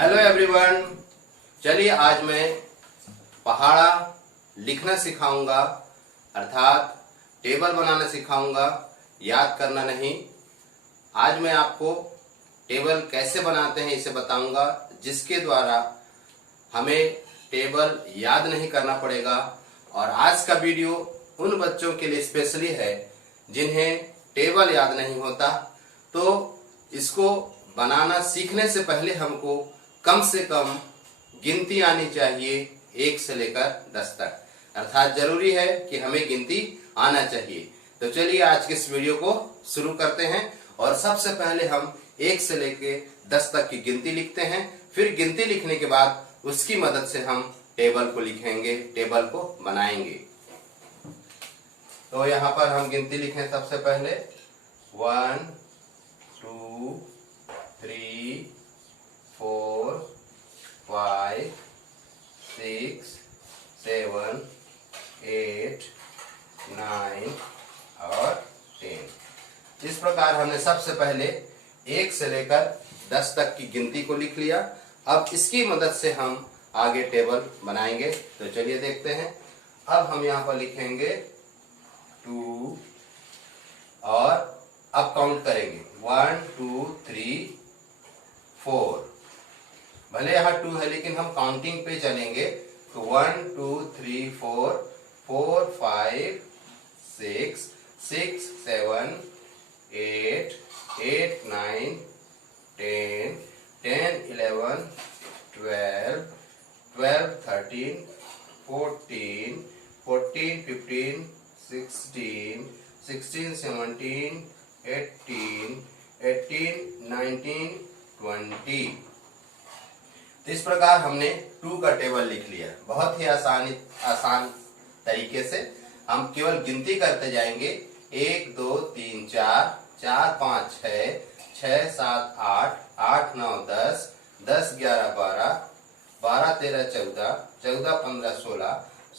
Hello everyone. चलिए आज मैं पहाड़ा लिखना सिखाऊंगा, अर्थात टेबल बनाना सिखाऊंगा, याद करना नहीं। आज मैं आपको टेबल कैसे बनाते हैं इसे बताऊंगा, जिसके द्वारा हमें टेबल याद नहीं करना पड़ेगा। और आज का वीडियो उन बच्चों के लिए स्पेशली है जिन्हें टेबल याद नहीं होता। तो इसको बनाना सीखने से पहले हमको कम से कम गिनती आनी चाहिए 1 से लेकर 10 तक, अर्थात जरूरी है कि हमें गिनती आना चाहिए। तो चलिए आज के इस वीडियो को शुरू करते हैं। और सबसे पहले हम 1 से लेकर 10 तक की गिनती लिखते हैं। फिर गिनती लिखने के बाद उसकी मदद से हम टेबल को लिखेंगे, टेबल को बनाएंगे। तो यहाँ पर हम गिनती लिखें सबसे पहले 1 2 3 4 5 6 7 8 9 और 10। इस प्रकार हमने सबसे पहले 1 से लेकर 10 तक की गिनती को लिख लिया। अब इसकी मदद से हम आगे टेबल बनाएंगे। तो चलिए देखते हैं। अब हम यहाँ पर लिखेंगे 2 और अब काउंट करेंगे 1 2 3 4। भले यहाँ 2 है लेकिन हम काउंटिंग पे चलेंगे। तो 1 2 3 4 4 5 6 6 7 8 8 9 10 10 11 12 12 13 14 14 15 16 16 17 18 18 19 20। तो इस प्रकार हमने 2 का टेबल लिख लिया। बहुत ही आसान तरीके से हम केवल गिनती करते जाएंगे। 1 2 3 4 4 5 6 6 7 8 8 9 10 10 11 12 12 13 14 14 15 16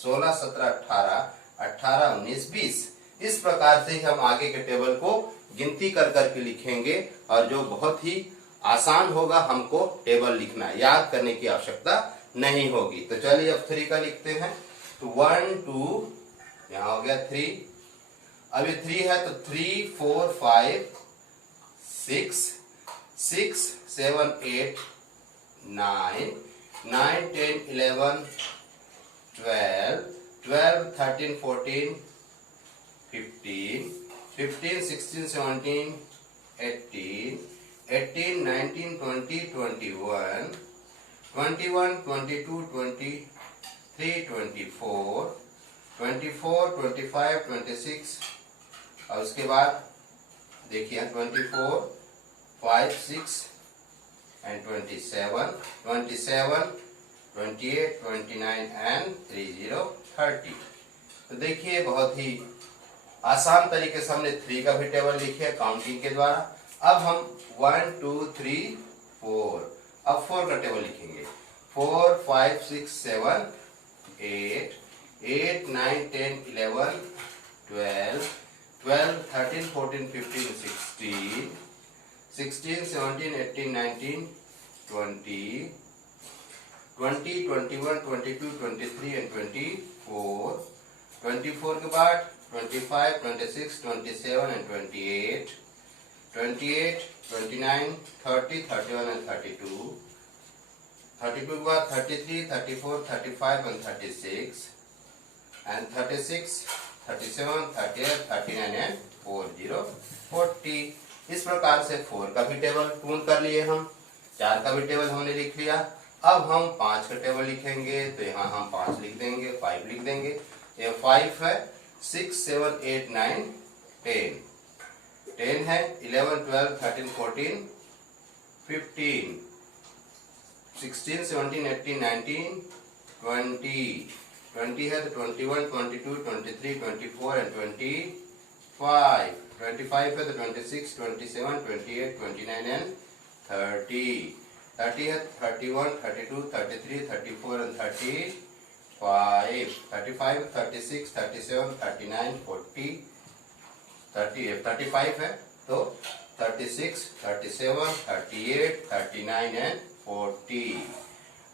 16 17 18 18 19 20। इस प्रकार से हम आगे के टेबल को गिनती कर करके लिखेंगे और जो बहुत ही आसान होगा। हमको टेबल लिखना, याद करने की आवश्यकता नहीं होगी। तो चलिए अब 3 का लिखते हैं। तो 1 2 यहाँ हो गया 3। अभी 3 है तो 3 4 5 6 6 7 8 9 9 10 11 12 12 13 14 15 15 16 17 18 18 19 20 21 21 22 23 24 24 25 26। और उसके बाद देखिए 24 5 6 and 27 27 28 29 and 30 30। तो देखिए बहुत ही आसान तरीके से हमने 3 का भी टेबल लिखे काउंटिंग के द्वारा। अब हम 1 2 3 4, अब 4 का टेबल लिखेंगे। 4 5 6 7 8 8 9 10 11 12 12 13 14 15 16 16 17 18 19 20 20 21 22 23 and 24 24 के बाद 25 26 27 and 28 28 29 30 31 and 32 32 के बाद 33 34 35 and 36 and 36 37 38 39 and 40 40। इस प्रकार से 4 का भी टेबल पूर्ण कर लिए हम। 4 का भी टेबल हमने लिख लिया। अब हम 5 का टेबल लिखेंगे। तो यहाँ हम 5 लिख देंगे, 5 लिख देंगे। ये 5 है, 6 7 8 9 10 10 है, 11 12 13 14 15 16 17 18 19 20 20 है तो 21 22 23 24 and 25 25 है तो 26 27 28 29 and 30 30 है 31 32 33 34 and 35 35 36 37 39 40 35 है तो 36 37 38 39 and 40।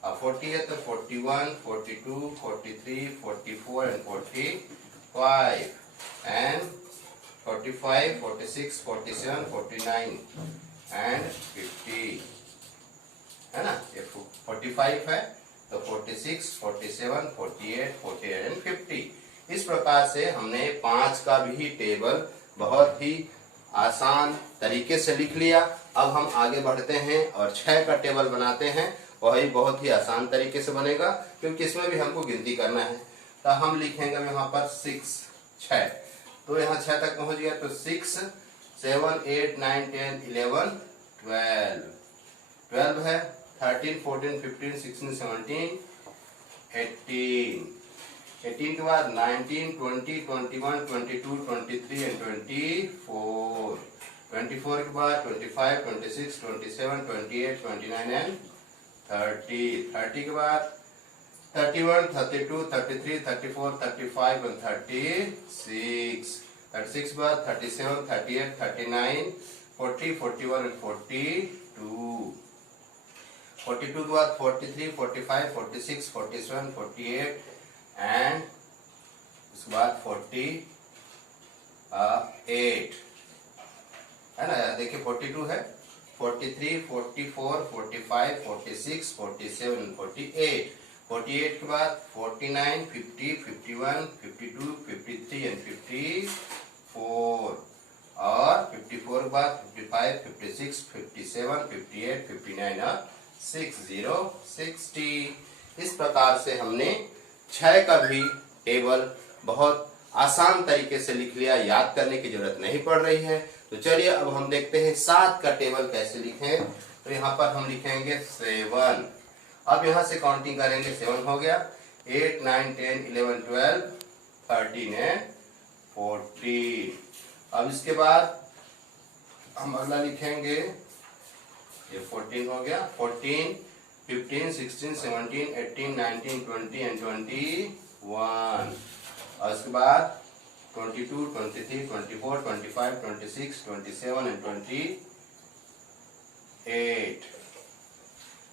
अब 40 है तो 41, 42, 43, 44 and 45 and 45, 46, 47, 49 and 50 है ना। ये 45 है तो 46, 47, 48, 48 and 50। इस प्रकार से हमने 5 का भी टेबल बहुत ही आसान तरीके से लिख लिया। अब हम आगे बढ़ते हैं और 6 का टेबल बनाते हैं। वही बहुत ही आसान तरीके से बनेगा क्योंकि इसमें भी हमको गिनती करना है। तो हम लिखेंगे यहाँ पर 6, तो यहाँ 6 तक पहुंच गया तो 6, 7, 8, 9, 10, 11, 12 है, 13, 14, 15, 16, 17, 18 के बाद 19, 20, 21, 22, 23 and 24, 24 के बाद 25, 26, 27, 28, 29 and 30, 30 के बाद 31, 32, 33, 34, 35 and 36, 36 के बाद 37, 38, 39, 40, 41 and 42, 42 के बाद 43, 45, 46, 47, 48 and उसके बाद 48 है ना। देखिए 42 है, 43, 44, 45, 46, 47, 48, 48 के बाद 49, 50, 51, 52, 53 and 54 और 54 के बाद 55, 56, 57, 58, 59 और 60, 60। इस प्रकार से हमने 6 का भी टेबल बहुत आसान तरीके से लिख लिया, याद करने की जरूरत नहीं पड़ रही है। तो चलिए अब हम देखते हैं 7 का टेबल कैसे लिखें। तो यहाँ पर हम लिखेंगे 7। अब यहाँ से काउंटिंग करेंगे, 7 हो गया, 8, 9, 10, 11, 12, 13 and 14। अब इसके बाद हम अगला लिखेंगे, ये 14 हो गया, 14, 15, 16, 17, 18, 19, 20 and 21। और उसके बाद 22, 23, 24, 25, 26, 27 and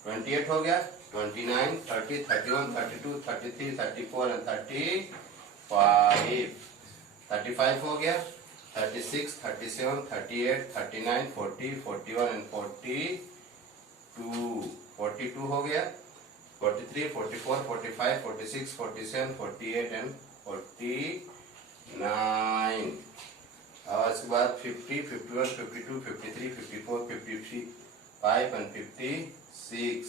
28 हो गया, 29, 30, 31, 32, 33, 34 and 35, 35 हो गया, 36, 37, 38, 39, 40, 41 and 42, 42 हो गया, 43, 44, 45, 46, 47, 48 and 49। और इसके बाद 50, 51, 52, 53, 54, 55 and 56,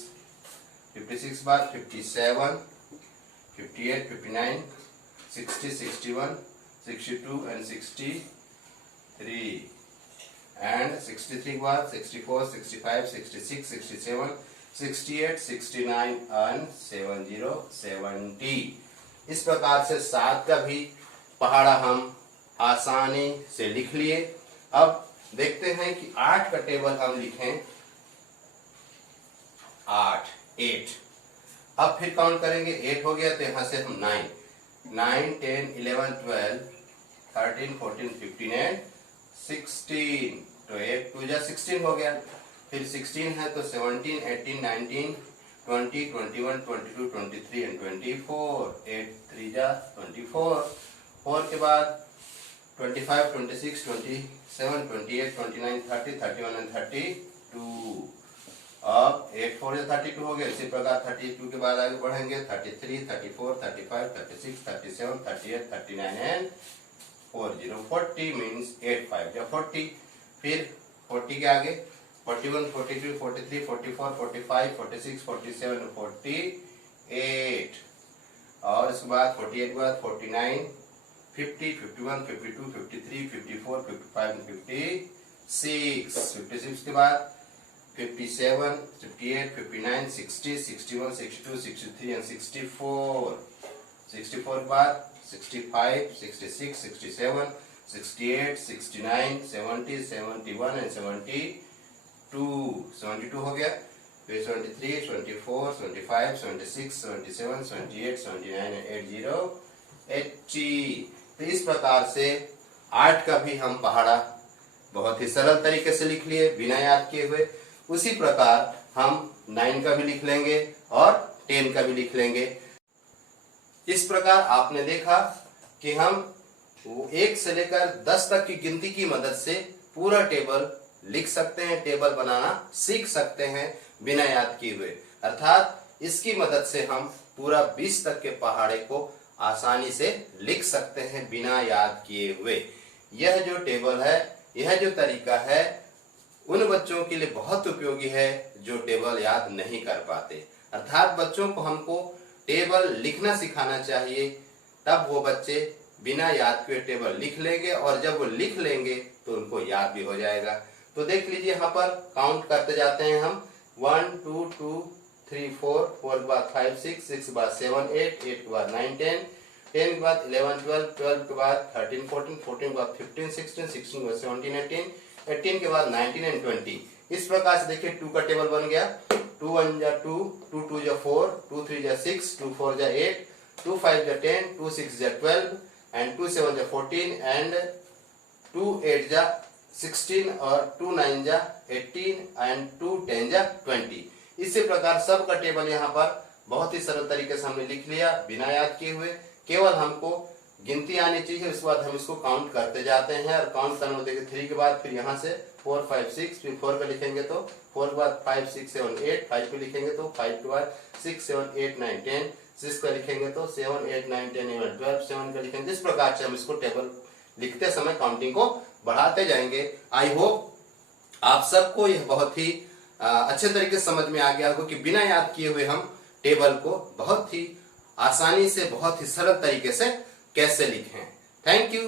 56 के बाद 57, 58, 59, 60, 61, 62 and 63 and 63 के बाद 64, 65, 66, 67, 68, 69 and 70, 70। इस प्रकार से 7 का भी पहाड़ा हम आसानी से लिख लिए। अब देखते हैं कि 8 का टेबल हम लिखें, 8। अब फिर काउंट करेंगे, 8 हो गया तो यहाँ से हम 9, 10, 11, 12, 13, 14, 15 and 16। तो 8 2 जा 16 हो गया। फिर 16 है तो 17, 18, 19, 20, 21, 22, 23 and 24, 8 3 जा 24। 4 के बाद 25, 26, 27, 28, 29, 30, 31 and 32। अब 8 4 या 32 हो गया। इसी प्रकार 32 के बाद आगे बढ़ेंगे, 33, 34, 35, 36, 37, 38, 39 and 40, 40 मीन्स 8 5 या 40। फिर 40 के आगे 41, 42, 43, 44, 45, 46, 47, 48 और इसके बाद 48 के बाद 49, 50, 51, 52, 53, 54, 55 and 56, 56 के बाद 57, 58, 59, 60, 61, 62, 63 and 64, 64 के बाद 65, 66, 67, 68, 69, 70, 71 and 72 हो गया। फिर 73, 24, 25, 26, 77, 78, 79 and 80। तो इस प्रकार से 8 का भी हम पहाड़ा बहुत ही सरल तरीके से लिख लिए बिना याद किए हुए। उसी प्रकार हम 9 का भी लिख लेंगे और 10 का भी लिख लेंगे। इस प्रकार आपने देखा कि हम 1 से लेकर 10 तक की गिनती की मदद से पूरा टेबल लिख सकते हैं, टेबल बनाना सीख सकते हैं बिना याद किए हुए। अर्थात इसकी मदद से हम पूरा 20 तक के पहाड़े को आसानी से लिख सकते हैं बिना याद किए हुए। यह जो टेबल है, यह जो तरीका है, उन बच्चों के लिए बहुत उपयोगी है जो टेबल याद नहीं कर पाते। अर्थात बच्चों को हमको टेबल लिखना सिखाना चाहिए, तब वो बच्चे बिना याद किए टेबल लिख लेंगे और जब वो लिख लेंगे तो उनको याद भी हो जाएगा। तो देख लीजिए यहाँ पर काउंट करते जाते हैं हम 1 2 2 3 4 4 के बाद 5 6 6 के बाद 7 8 8 के बाद 9 10 10 के बाद 11 12 12 के बाद 13 14 14 के बाद 15 16 16 के बाद 17 18 18 के बाद 19 एंड 20। इस प्रकार से देखिए 2 का टेबल बन गया। 2 1 जा 2, 2 2 जा 4, 2 3 जा 6, 2 4 जा 8, 2 5 जा 10, 2 6 जा 12 एंड 2 7 जा 14 एंड 2 8 जा 16 और 2 9 जा 18 एंड 2 10 जा 20। इसी प्रकार सब का टेबल यहाँ पर बहुत ही सरल तरीके से हमने लिख लिया बिना याद किए हुए। केवल हमको गिनती आनी चाहिए, उसके बाद हम इसको काउंट करते जाते हैं और काउंट करने में देखिए 3 के बाद फिर यहाँ से 4 5 6, फिर 4 का लिखेंगे तो 4 के बाद 5 6 7 8, 5 पे लिखेंगे तो 5 के बाद 6 7 8 9 10, 6 का लिखेंगे तो 7 8 9 10 11 12, 7 का लिखेंगे। इस प्रकार से हम इसको टेबल लिखते समय काउंटिंग को बढ़ाते जाएंगे। आई होप आप सबको यह बहुत ही अच्छे तरीके से समझ में आ गया होगा कि बिना याद किए हुए हम टेबल को बहुत ही आसानी से, बहुत ही सरल तरीके से कैसे लिखें। Thank you.